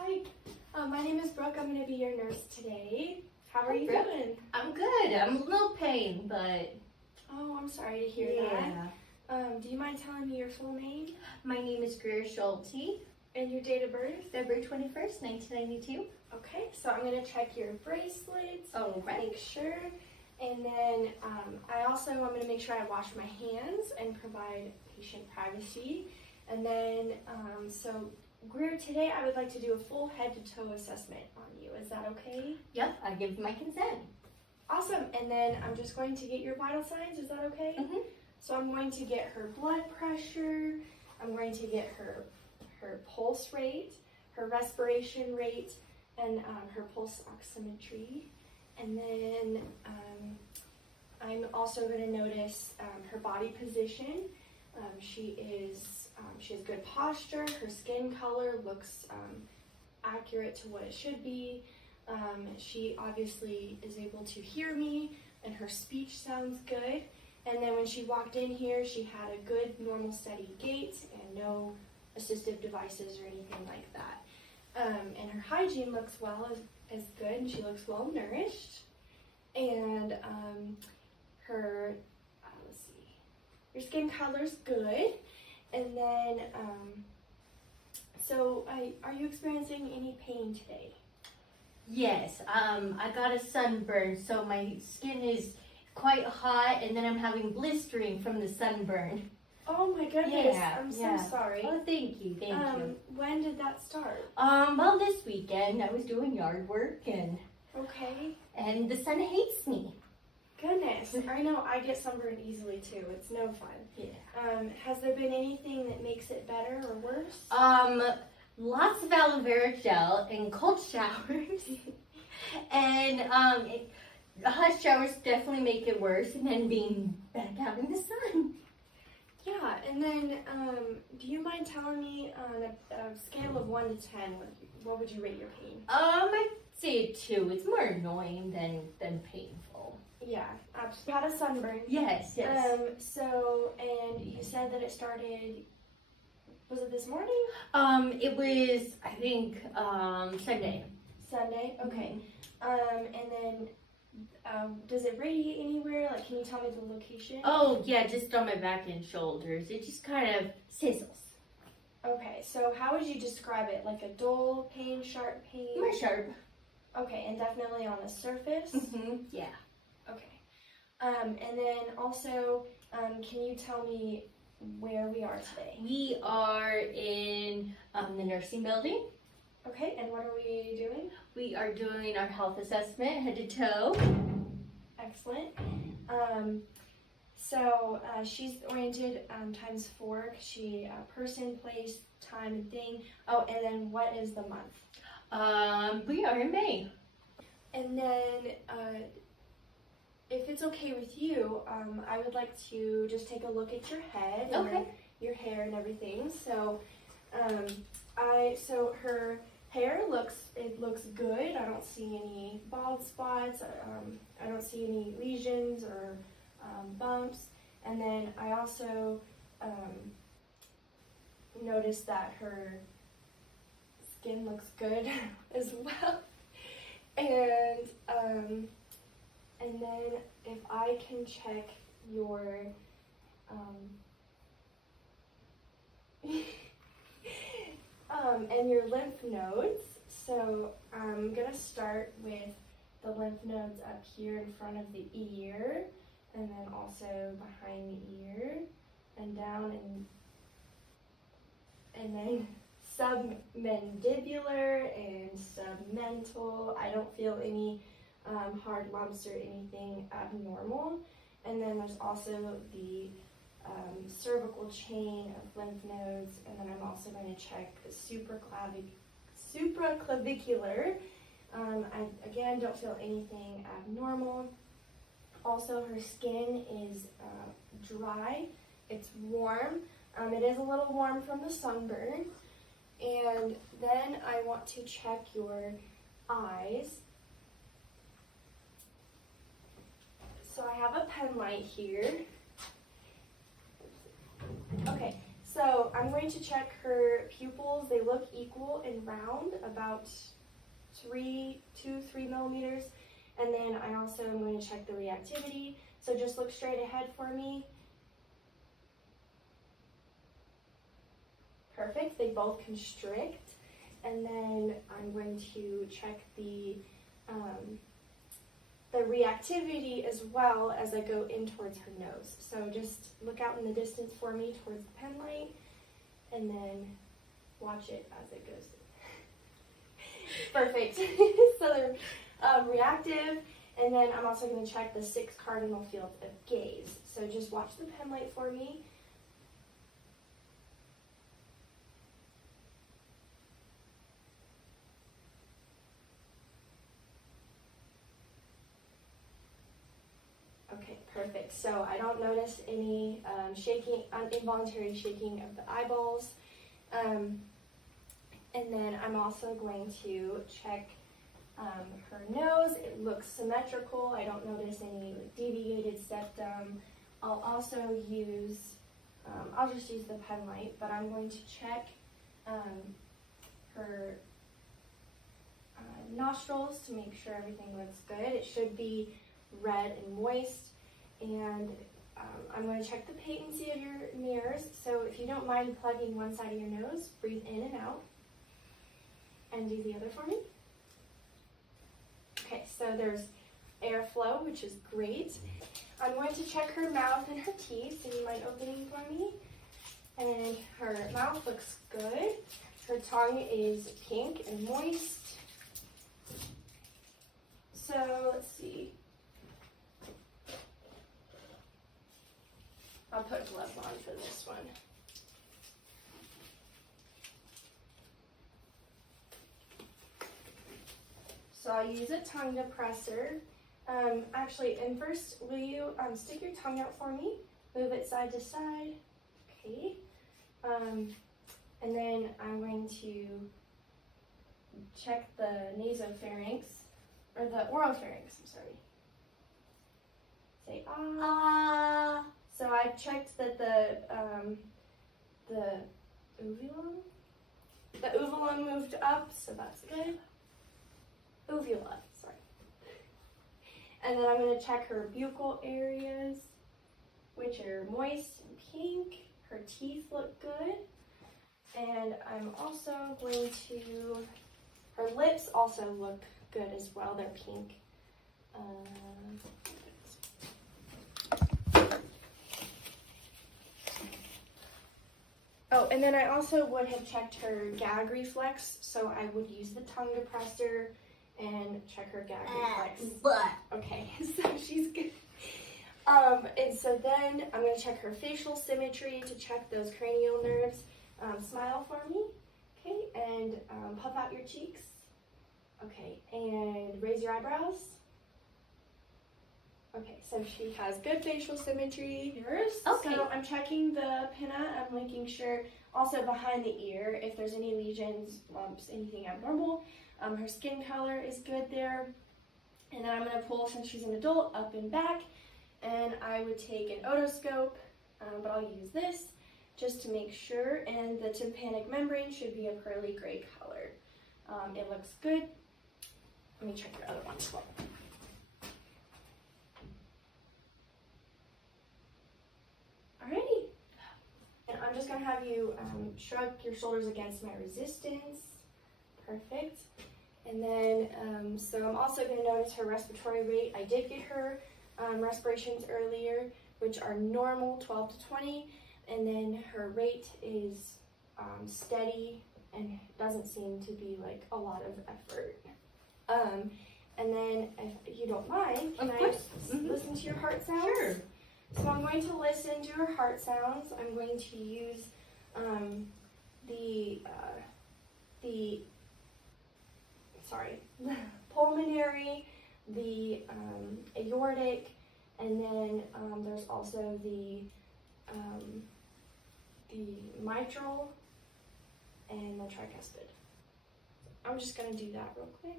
Hi, my name is Brooke. I'm going to be your nurse today. How are you doing? I'm good. I'm a little pain, but... Oh, I'm sorry to hear that. Do you mind telling me your full name? My name is Greer Schulte, And your date of birth? February 21st, 1992. Okay, so I'm going to check your bracelets. All right. Make sure. And then I'm going to make sure I wash my hands and provide patient privacy. And then, Greer, today I would like to do a full head-to-toe assessment on you. Is that okay? Yep, I give my consent. Awesome. And then I'm just going to get your vital signs. Is that okay? Mm-hmm. So I'm going to get her blood pressure. I'm going to get her pulse rate, her respiration rate, and her pulse oximetry. And then I'm also going to notice her body position. She has good posture. Her skin color looks accurate to what it should be. She obviously is able to hear me, and her speech sounds good. And then when she walked in here, she had a good, normal, steady gait and no assistive devices or anything like that. And her hygiene looks as good, and she looks well nourished. And her skin color's good. And then, are you experiencing any pain today? Yes, I got a sunburn, so my skin is quite hot, and then I'm having blistering from the sunburn. Oh my goodness, Yeah, I'm so sorry. Oh, thank you. When did that start? Well, this weekend I was doing yard work, Okay. and the sun hates me. Goodness, I know I get sunburned easily too. It's no fun. Yeah. Has there been anything that makes it better or worse? Lots of aloe vera gel and cold showers, and hot showers definitely make it worse, and then being back out in the sun. Yeah, and then do you mind telling me on a scale of 1 to 10, what would you rate your pain? I'd say a 2. It's more annoying than painful. Yeah, absolutely. You had a sunburn. Yes. And you said that it started, was it this morning? It was, I think, Sunday. Sunday, okay. And then, does it radiate anywhere? Like, can you tell me the location? Oh, yeah, just on my back and shoulders. It just kind of sizzles. Okay, so how would you describe it? Like a dull pain, sharp pain? More sharp. Okay, and definitely on the surface? Mm-hmm. Yeah. Okay. And then also, can you tell me where we are today? We are in the nursing building. Okay, and what are we doing? We are doing our health assessment, head to toe. Excellent. She's oriented ×4. She person, place, time, and thing. Oh, and then what is the month? We are in May. And then, if it's okay with you, I would like to just take a look at your head and your hair and everything. So, her hair looks good. I don't see any bald spots. I don't see any lesions or bumps. And then I also noticed that her skin looks good as well. And then if I can check your and your lymph nodes. So I'm gonna start with the lymph nodes up here in front of the ear, and then also behind the ear, and down and then submandibular and submental. I don't feel any hard lumps or anything abnormal. And then there's also the cervical chain of lymph nodes, and then I'm also going to check the supraclavicular. I again don't feel anything abnormal. Also, her skin is dry. It's warm. It is a little warm from the sunburn. And then I want to check your eyes. So I have a pen light here. Okay, So I'm going to check her pupils. They look equal and round, about 3 millimeters. And then I also am going to check the reactivity. So just look straight ahead for me. Perfect, they both constrict. And then I'm going to check the reactivity as well as I go in towards her nose. So just look out in the distance for me towards the pen light, and then watch it as it goes. Perfect. So they're reactive, and then I'm also going to check the 6 cardinal fields of gaze. So just watch the pen light for me. Okay, perfect. So I don't notice any shaking, involuntary shaking of the eyeballs. And then I'm also going to check her nose. It looks symmetrical. I don't notice any deviated septum. I'll also use, I'll just use the pen light, but I'm going to check her nostrils to make sure everything looks good. It should be red and moist. And I'm going to check the patency of your mirrors. So if you don't mind plugging one side of your nose, breathe in and out. And do the other for me. Okay, so there's airflow, which is great. I'm going to check her mouth and her teeth. So you mind opening for me? And her mouth looks good. Her tongue is pink and moist. So let's see. I'll put gloves on for this one. So I'll use a tongue depressor. Actually, and first, will you stick your tongue out for me? Move it side to side. Okay. And then I'm going to check the nasopharynx, or the oropharynx, I'm sorry. Say ah. Ah. So I've checked that the uvulum moved up, so that's good. Uvula, sorry. And then I'm going to check her buccal areas, which are moist and pink. Her teeth look good. And I'm also going to, her lips also look good as well. They're pink. Oh, and then I also would have checked her gag reflex, so I would use the tongue depressor and check her gag reflex. But Okay, so she's good. And so then I'm going to check her facial symmetry to check those cranial nerves. Smile for me, okay, and puff out your cheeks. Okay, and raise your eyebrows. Okay, so she has good facial symmetry. Yours. Okay. So I'm checking the pinna. I'm making sure also behind the ear if there's any lesions, lumps, anything abnormal. Her skin color is good there. And then I'm going to pull, since she's an adult, up and back. And I would take an otoscope, but I'll use this just to make sure. And the tympanic membrane should be a pearly gray color. It looks good. Let me check your other one as well. Alrighty. And I'm just going to have you shrug your shoulders against my resistance. Perfect. And then, so I'm also going to notice her respiratory rate. I did get her respirations earlier, which are normal, 12 to 20. And then her rate is steady and doesn't seem to be like a lot of effort. And then, if you don't mind, can I listen to your heart sounds? Sure. So I'm going to listen to her heart sounds. I'm going to use the pulmonary, the aortic, and then there's also the mitral and the tricuspid. I'm just going to do that real quick.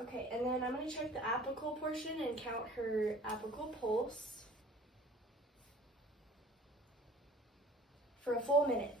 Okay, and then I'm going to check the apical portion and count her apical pulse for a full minute.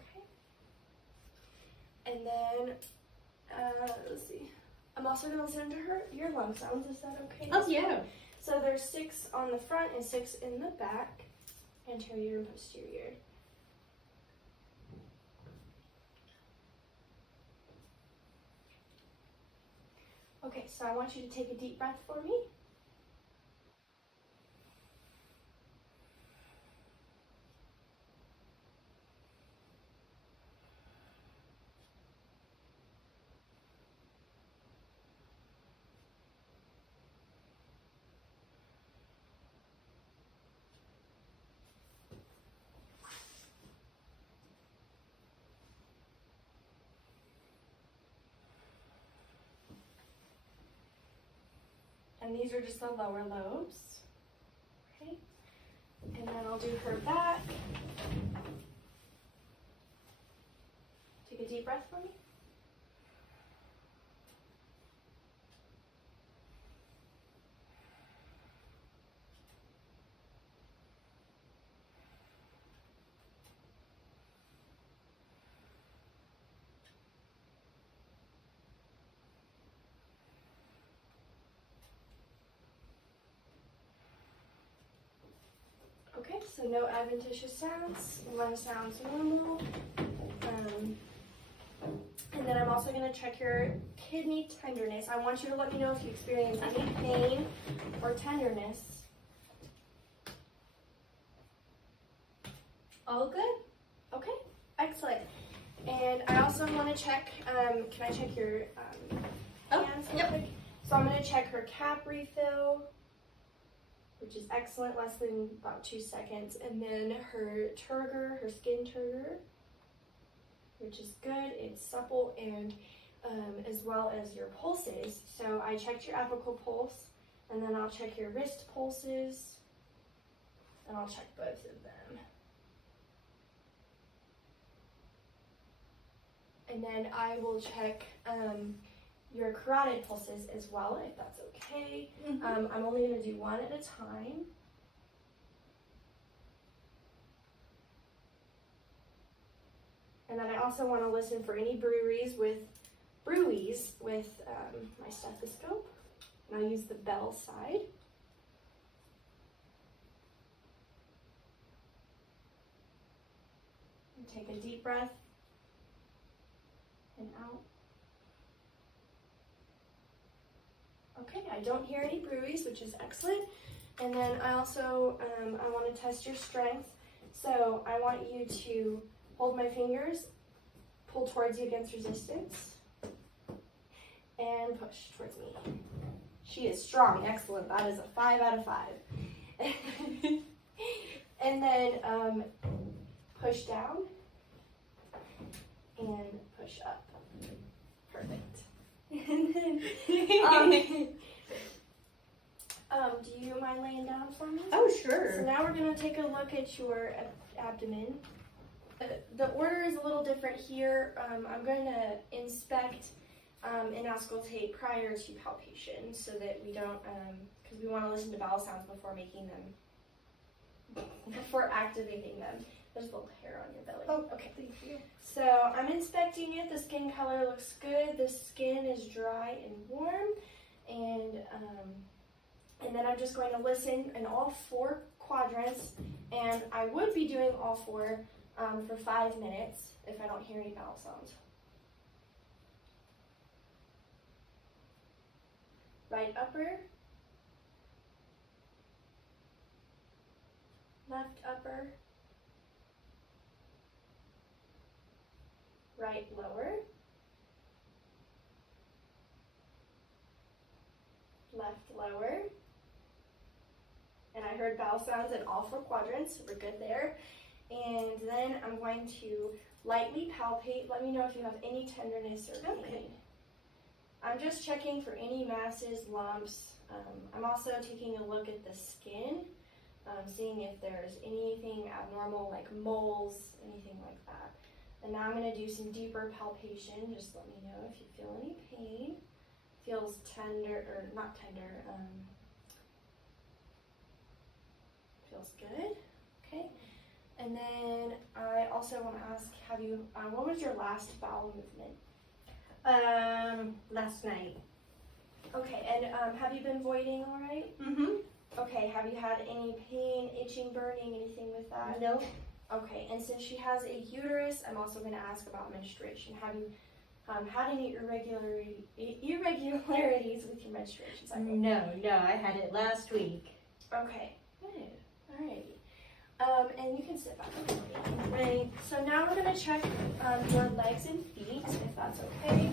Okay. And then, let's see. I'm also going to listen to your lung sounds. Is that okay? Oh, yeah. So there's 6 on the front and 6 in the back, anterior and posterior. Okay, so I want you to take a deep breath for me. And these are just the lower lobes. Okay. And then I'll do her back. Take a deep breath for me. Okay, so no adventitious sounds. Lung sounds normal. And then I'm also going to check your kidney tenderness. I want you to let me know if you experience any pain or tenderness. All good? Okay, excellent. And I also want to check, can I check your hands real quick? So I'm going to check her cap refill, which is excellent, less than about 2 seconds. And then her turgor, her skin turgor, which is good. It's supple, and as well as your pulses. So I checked your apical pulse, and then I'll check your wrist pulses, and I'll check both of them. And then I will check your carotid pulses as well, if that's okay. Mm-hmm. I'm only going to do one at a time. And then I also want to listen for any bruits with my stethoscope. And I'll use the bell side. And take a deep breath and out. Okay, I don't hear any bruits, which is excellent. And then I also I want to test your strength. So I want you to hold my fingers, pull towards you against resistance, and push towards me. She is strong, excellent. That is a 5 out of 5. And then push down and push up. Perfect. And then, do you mind laying down for me? Oh, sure. So now we're going to take a look at your abdomen. The order is a little different here. I'm going to inspect and auscultate prior to palpation so that we don't, because we want to listen to bowel sounds before making them, before activating them. There's a little hair on your belly. Oh, okay. Thank you. So I'm inspecting it. The skin color looks good. The skin is dry and warm. And then I'm just going to listen in all 4 quadrants. And I would be doing all 4 for 5 minutes if I don't hear any bowel sounds. Right upper, left upper, right lower, left lower, and I heard bowel sounds in all 4 quadrants, so we're good there. And then I'm going to lightly palpate. Let me know if you have any tenderness or pain. Okay. I'm just checking for any masses, lumps. I'm also taking a look at the skin seeing if there's anything abnormal like moles, anything like that. And now I'm going to do some deeper palpation. Just let me know if you feel any pain. Feels tender, or not tender, feels good. Okay. And then I also want to ask, have you, what was your last bowel movement? Last night. Okay, and have you been voiding all right? Okay, have you had any pain, itching, burning, anything with that? No. Okay, and since she has a uterus, I'm also going to ask about menstruation. Have you had any irregularities with your menstruation cycle? No, I had it last week. Okay, good. Alrighty. And you can sit back over me. Right. So now we're going to check your legs and feet, if that's okay.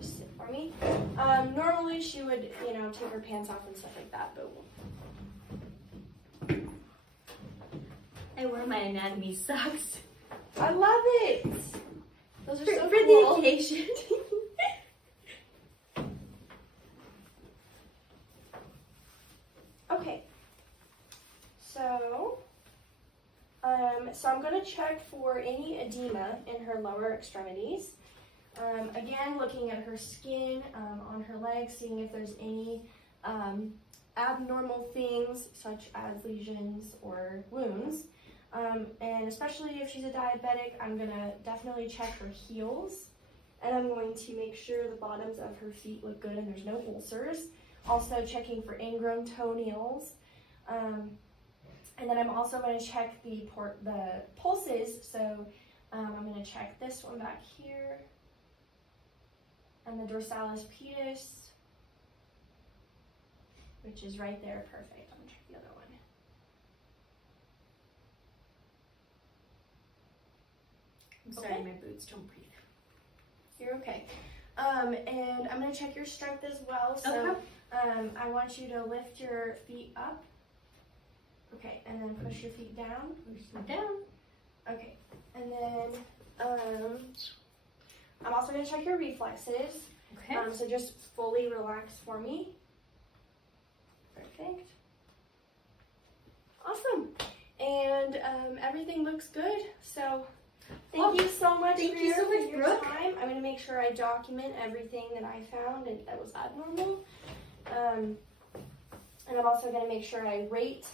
Just sit for me. Normally she would, take her pants off and stuff like that, but I wear my anatomy socks. I love it. Those are so for cool. the occasion. Okay. So I'm going to check for any edema in her lower extremities. Again, looking at her skin on her legs, seeing if there's any abnormal things such as lesions or wounds. And especially if she's a diabetic, I'm going to definitely check her heels. And I'm going to make sure the bottoms of her feet look good and there's no ulcers. Also checking for ingrown toenails. And then I'm also going to check the pulses. So I'm going to check this one back here. And the dorsalis pedis, which is right there. Perfect. I'm going to check the other one. I'm sorry, Okay. my boots don't breathe. You're okay. And I'm going to check your strength as well. So Okay. I want you to lift your feet up. Okay, and then push your feet down. Push them down. Okay, and then I'm also going to check your reflexes. Okay. So just fully relax for me. Perfect. Awesome. And everything looks good. So thank you so much thank for you so much, your Brooke. time. I'm going to make sure I document everything that I found and that was abnormal. And I'm also going to make sure I rate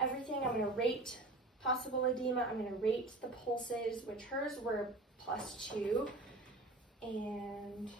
everything. I'm going to rate possible edema. I'm going to rate the pulses, which hers were +2. And